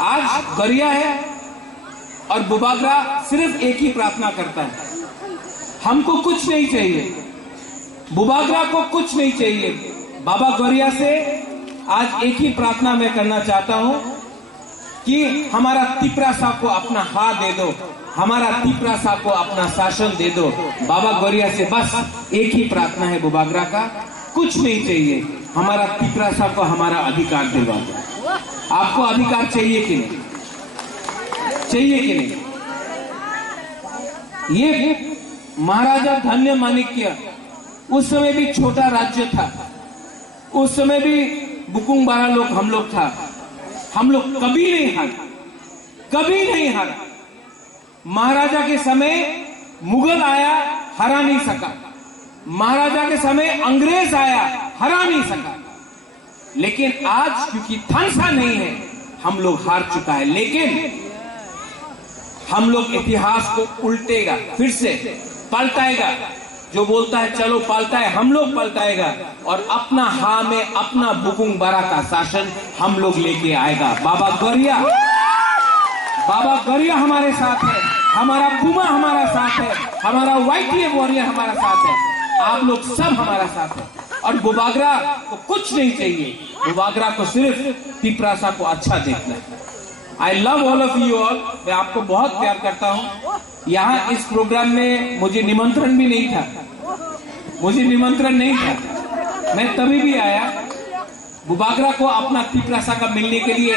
आज गरिया है और बुबागरा सिर्फ एक ही प्रार्थना करता है, हमको कुछ नहीं चाहिए, बुबागरा को कुछ नहीं चाहिए। बाबा गरिया से आज एक ही प्रार्थना मैं करना चाहता हूं कि हमारा तिपरासा को अपना हाथ दे दो, हमारा तिपरासा को अपना शासन दे दो। बाबा गरिया से बस एक ही प्रार्थना है बुबागरा का, कुछ नहीं चाहिए, हमारा तिपरासा को हमारा अधिकार दिलवा दो। आपको अधिकार चाहिए कि नहीं? चाहिए कि नहीं? ये महाराजा धन्य माणिक्य उस समय भी छोटा राज्य था, उस समय भी बुकुंग बारा लोग हम लोग था, हम लोग कभी नहीं हारा, कभी नहीं हारा। महाराजा के समय मुगल आया, हरा नहीं सका, महाराजा के समय अंग्रेज आया, हरा नहीं सका। लेकिन आज क्योंकि थानसा नहीं है, हम लोग हार चुका है। लेकिन हम लोग इतिहास को उल्टेगा, फिर से पलटाएगा। जो बोलता है चलो पलटा है, हम लोग पलटाएगा और अपना हा में अपना बुकुंग बारा का शासन हम लोग लेके आएगा। बाबा गरिया हमारे साथ है, हमारा पुमा हमारा साथ है, हमारा व्हाइट वॉरियर हमारा साथ है, आप लोग सब हमारा साथ है। और बुबागरा को कुछ नहीं चाहिए, बुबागरा को सिर्फ तिपरासा को अच्छा देखना है। I love all of you all, मैं आपको बहुत प्यार करता हूँ। यहाँ इस प्रोग्राम में मुझे निमंत्रण भी नहीं था, मुझे निमंत्रण नहीं था, मैं तभी भी आया। बुबागरा को अपना तिपरासा का मिलने के लिए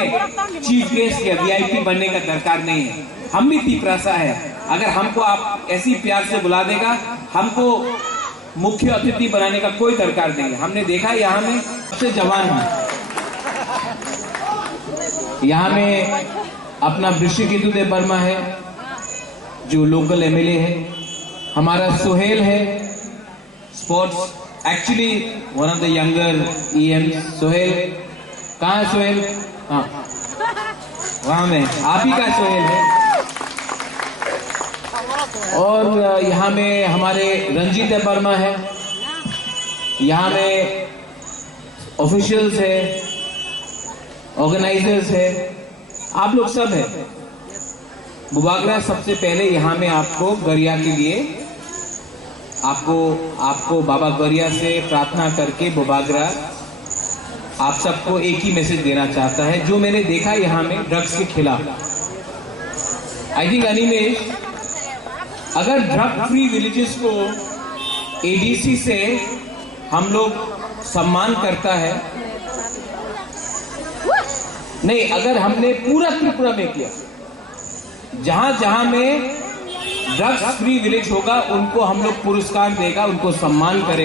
चीफ गेस्ट या वीआईपी बनने का दरकार नहीं है, हम भी तिपरासा है। अगर हमको आप ऐसी प्यार से बुला देगा, हमको मुख्य अतिथि बनाने का कोई दरकार नहीं है। हमने देखा यहाँ में सबसे जवान है, यहाँ में अपना ऋषिकेतु वर्मा है जो लोकल एमएलए है, हमारा सोहेल है sports, actually one of the younger EM. Sohail कहाँ है? सोहेल हाँ वहां में आप ही का सोहेल है। और यहाँ में हमारे रंजीत वर्मा है, यहाँ में ऑफिशियल्स है, ऑर्गेनाइजर्स है, आप लोग सब है। बुबागरा सबसे पहले यहाँ में आपको गरिया के लिए आपको बाबा गरिया से प्रार्थना करके बुबागरा आप सबको एक ही मैसेज देना चाहता है जो मैंने देखा यहाँ में ड्रग्स के खिलाफ। आई थिंक अनिमेश, अगर ड्रग फ्री विलेजेस को एडीसी से हम लोग सम्मान करता है, नहीं अगर हमने पूरा त्रिपुरा में किया, जहां जहां में ड्रग्स फ्री विलेज होगा उनको हम लोग पुरस्कार देगा, उनको सम्मान करेगा।